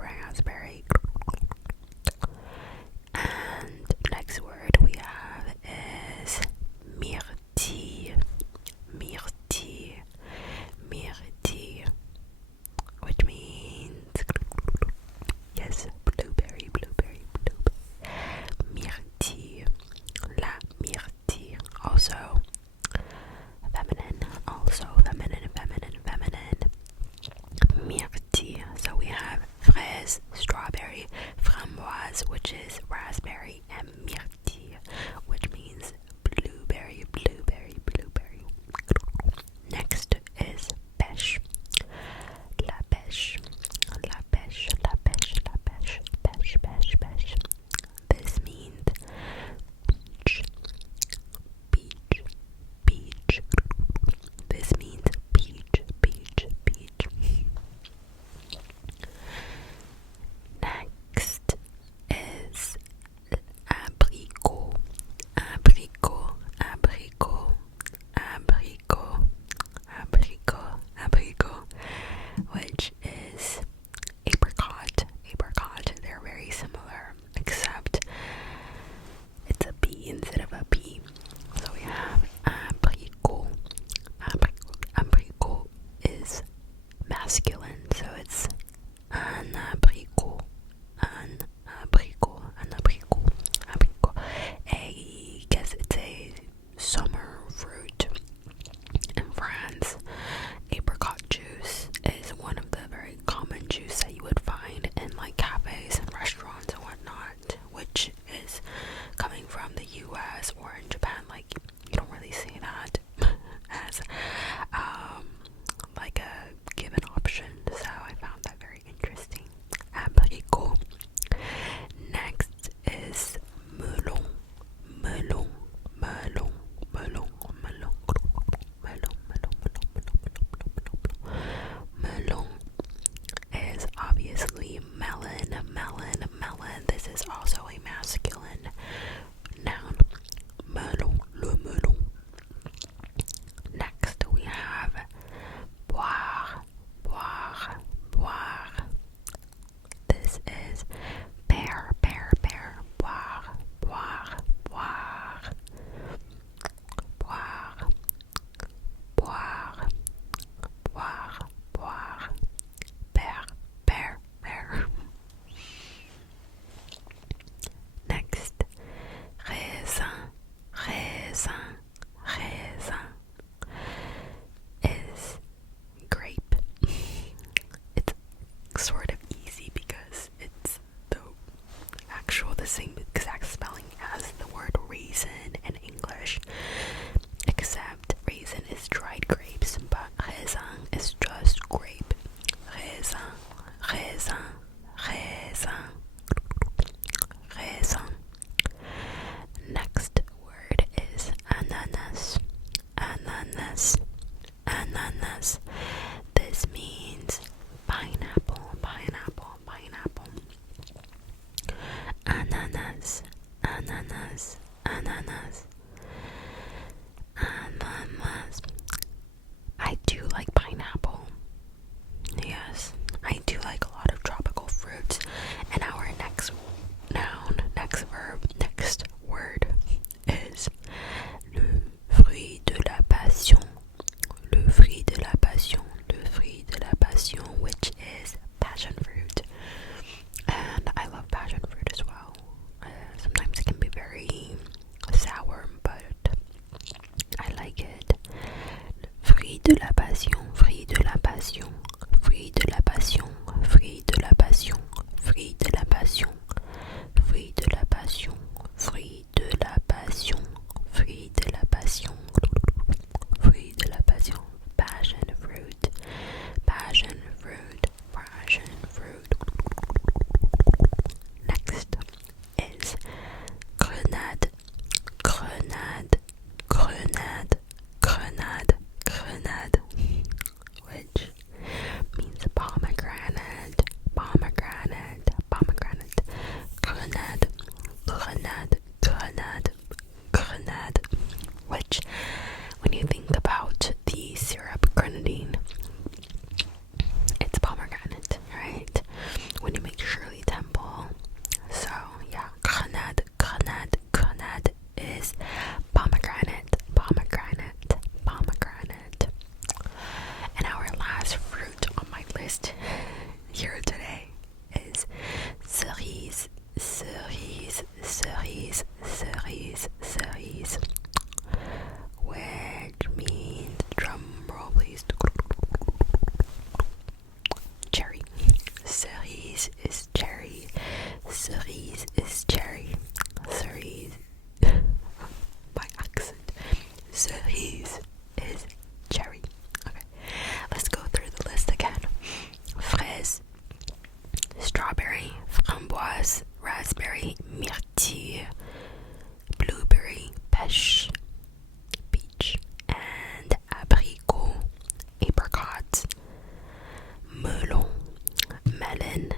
raspberry. And next word we have is myrtille, which means, yes, blueberry. Myrtille, la myrtille, also feminine. Myrtille. So we have fraise, strawberry, framboise, which is raspberry, and myrtille, which means blueberry. Next is pêche. La pêche. This means peach. This means peach. Next is apricot, which is apricot. They're very similar, except it's a B instead of a P. So we have apricot. Apricot is masculine, so it's un apricot. I guess it's a summer fruit. In France, apricot juice is one of the very common juice that you would find in like cafes and restaurants and whatnot, which is coming from the US or in Japan. Like, you don't really see that as like a given option, so I found that very interesting. Apricot. Next is melon. Melon is obviously melon. This is also a masculine noun. Melon, le melon. Next we have poire. This is pear. Poire. Pear. Fraise is cherry. Cerise is cherry. Cerise. My accent. Cerise is cherry. Okay. Let's go through the list again. Fraise, strawberry, framboise, raspberry, myrtille, blueberry, pêche, peach, and apricot, apricot, melon, melon,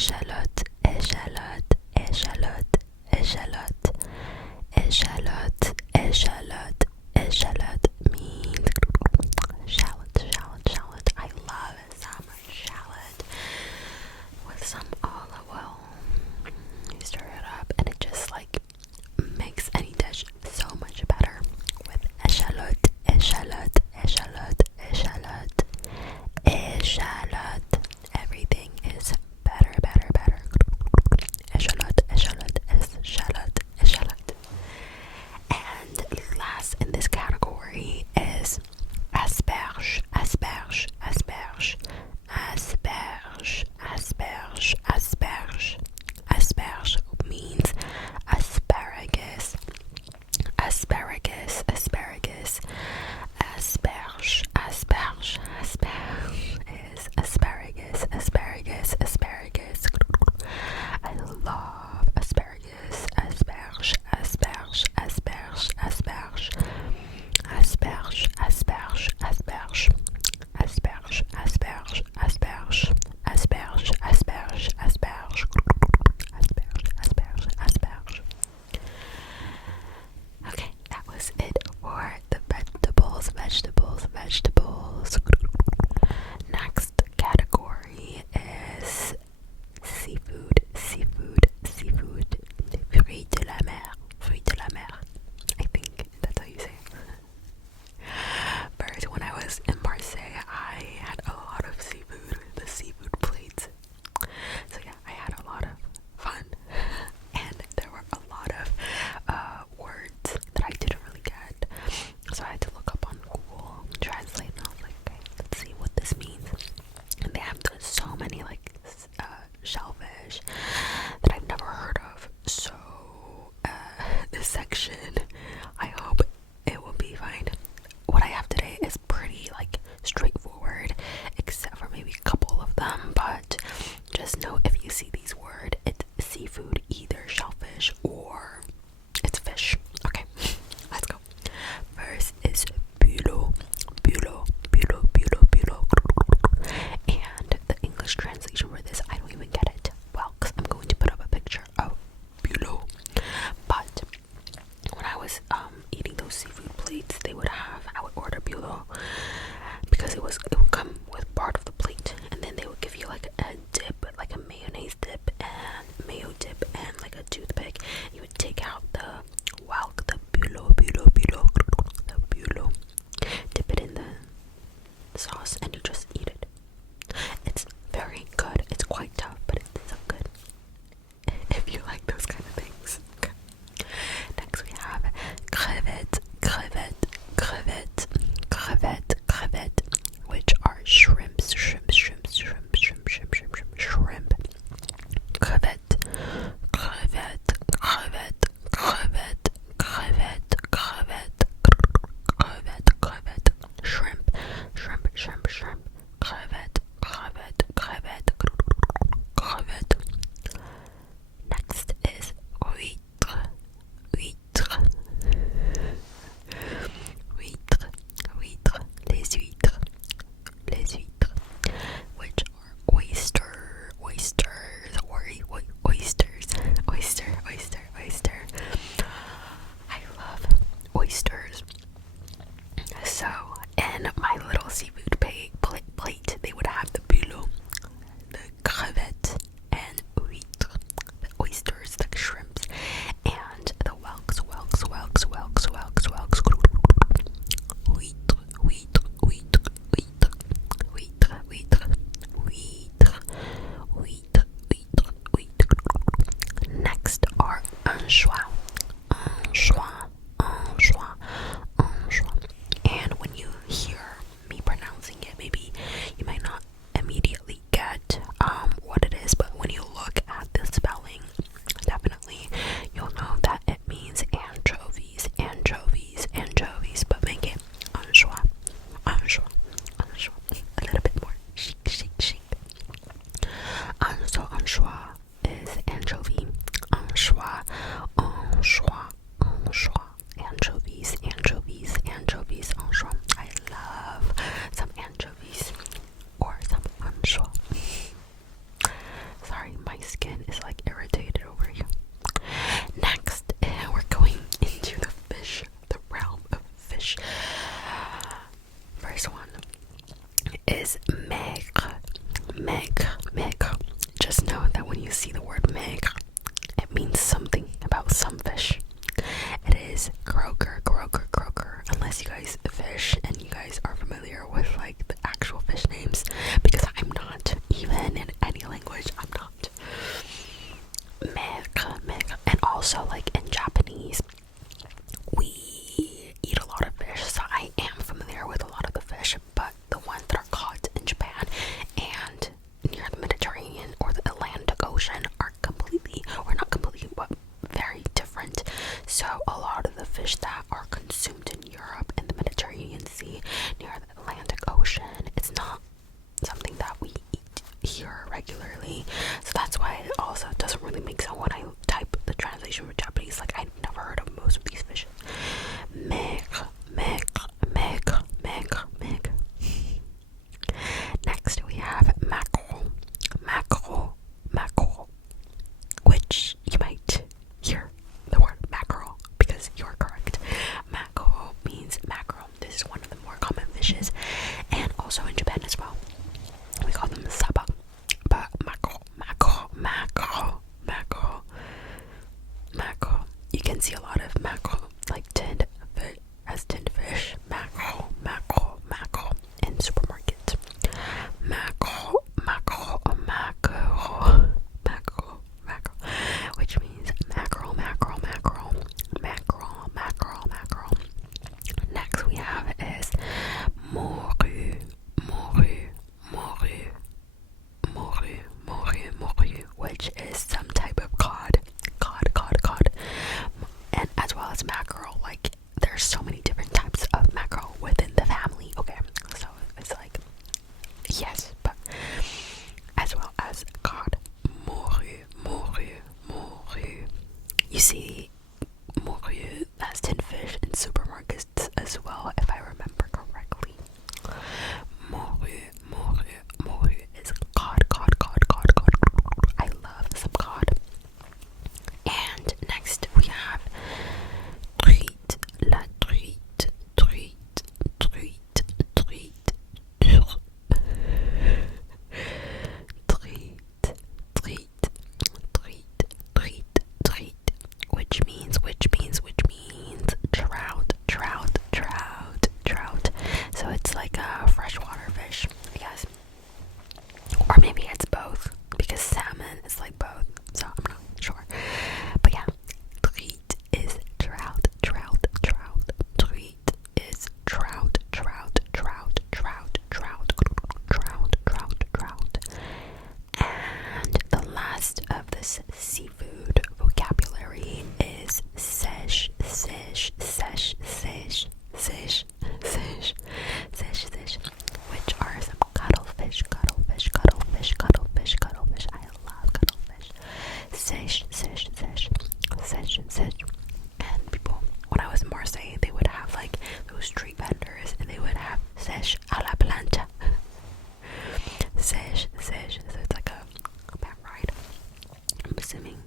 échalote, échalote, échalote, échalote, échalote, échalote, échalote means shallot, shallot, shallot. I love some shallot with some olive oil. You stir it up and it just like makes any dish so much better with échalote, échalote, échalote, échalote, échalote. Everything is better, better, better. Échalote, échalote, échalote, échalote. And last in this category is asperge, asperge, asperge, asperge, asperge, asperge. Asperge means asparagus, asparagus, asparagus, asperge, asperge, asperge is asparagus, asparagus, asparagus. I love asparagus, asperge, asperge, asperge, asperge, asperge, asperge, asperge, asperge, asperge, asperge, asperge, asperge, asperge, asperge, asperge. Okay, that was it for the vegetables, vegetables, vegetables. Next category is seafood, seafood, seafood. Fruits de la mer, fruits de la mer. I think that's how you say it. First, when I was in Marseille, I had a lot of seafood, the seafood plates. So yeah, I had a lot of fun. And there were a lot of words that I didn't really get. So I had to look up on Google, translate, and I was like, okay, let's see what this means. And they have so many like shellfish that I've never heard of. So this section, I hope it will be fine. What I have today is pretty like straightforward, except for maybe a couple of them. But just know if you see these words, it's seafood, either shellfish or it's fish. Okay, let's go. First is bulot, bulot, bulot, bulot, bulot. And the English translation for this, I don't even get it. Well, because I'm going to put up a picture of bulot. But when I was eating those seafood plates, I would order bulot because it would come with part of the plate, and then they would give you like a dip, like a mayonnaise dip and mayo dip and like a toothpick. You would take out the whelk, the bulot, bulot, bulot, the bulot, dip it in the sauce, and you just eat it. It's very good. It's quite tough, but it's so good if you like those kind of things. Okay. Next we have crevettes, crevettes, crevettes, crevettes, crevettes, which are shrimps, shrimp, shrimp, shrimp, shrimp, shrimp, shrimp, shrimp, shrimp. Crevette, crevette, crevette, crevette, crevette, crevette, crevette, crevette, shrimp, shrimp, shrimp, shrimp, crevette, crevette, crevette, crevette. Next is huîtres, huîtres, huîtres, huîtres, les huîtres, which are oysters, oyster. I love oysters. So, in my little seafood plate, they would have the bulot, the crevettes, and huîtres, the oysters, the shrimps, and the whelks. Next are anchois. And when you hear me pronouncing it, maybe you might not immediately get what it is, but when you look at the spelling, definitely you'll know that it means anchovies, but make it anchois, a little bit more chic. So anchois is anchovy, anchois, anchovies, anchois. I love some anchovies or some anchois. Sorry, my skin is like irritated over here. Next, we're going into the fish, the realm of fish. First one is maigre. Just know that when you see the word maigre, it means something about some fish. It is croaker. Unless you guys fish and you guys are familiar with like the actual fish names, because I'm not, even in any language, I'm not. Maigre. And also, like in Japanese, we eat a lot of fish, so I am familiar with a lot of the fish, but the ones that are caught in Japan and near the Mediterranean or the Atlantic Ocean are completely, or not completely, but very different. So a lot of the fish that are consumed in Europe and the Mediterranean Sea near the Atlantic Ocean, it's not something that we eat here regularly. So that's why it also doesn't really make sense when I type the translation for Japanese. Like, I've never heard of most of these fishes. Maigre. Next we have mackerel, which you might hear the word mackerel because you're correct. Mackerel means mackerel. This is one of the more common fishes, and also in Japan as well. We call them saba, but mackerel. You can see a lot of mackerel, like tinned fish, mackerel in supermarkets. Mackerel, which means mackerel. Next we have is morue, which is some type of cod, and as well as mackerel. Like, there's so many different types of mackerel within the family. Okay, so it's like, yes, but as well as cod, morue. You see morue as tin fish in supermarkets as well, if I remember correctly. Morue is cod. I love some cod. And next we have truite. Which means trout. So it's like a freshwater fish, I guess. Or maybe it's both, because salmon is like both, so I'm not sure. But yeah, truite is trout. Truite is trout. And the last of this seafood vocabulary is sèche, which are some cuttlefish. I love cuttlefish. Sèche. And people, when I was in Marseille, they would have like those street vendors, and they would have sèche à la plancha. Sèche. So it's like a pet ride. I'm assuming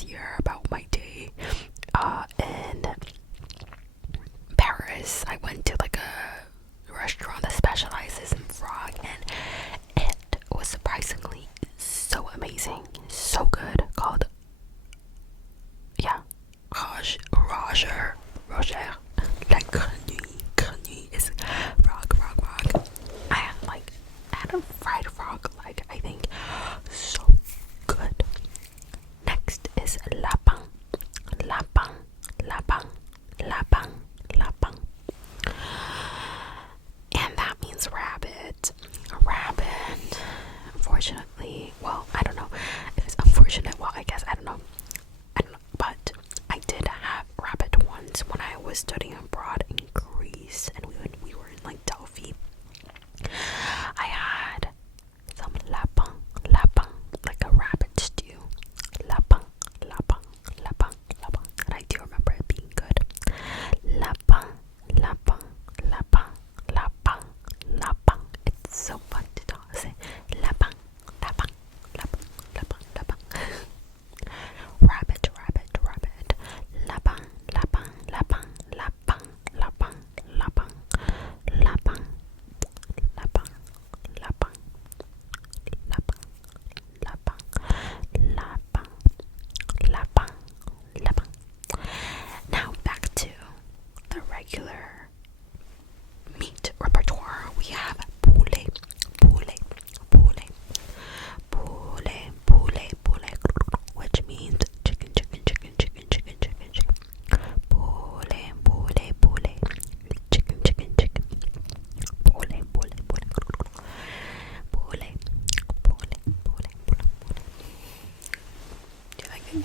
last year about my day in Paris. I went to like a restaurant that specializes in frog, and it was surprisingly so amazing, so good, called Roger, like grenouille is frog. I had a fried frog, like, I think, so good. Next is lapin. And that means rabbit. Unfortunately, well, I don't know if it's unfortunate. Well, I guess I don't know. But I did have rabbit once when I was studying abroad in Greece, and we were in like Delphi. I had some lapin, like a rabbit stew. Lapin. And I do remember it being good. Lapin. It's so fun to say. Lapin. Rabbit. Lapin. Now back to the regular meat repertoire. We have poulet, which means chicken. Poulet, chicken. Poulet. Do you like it?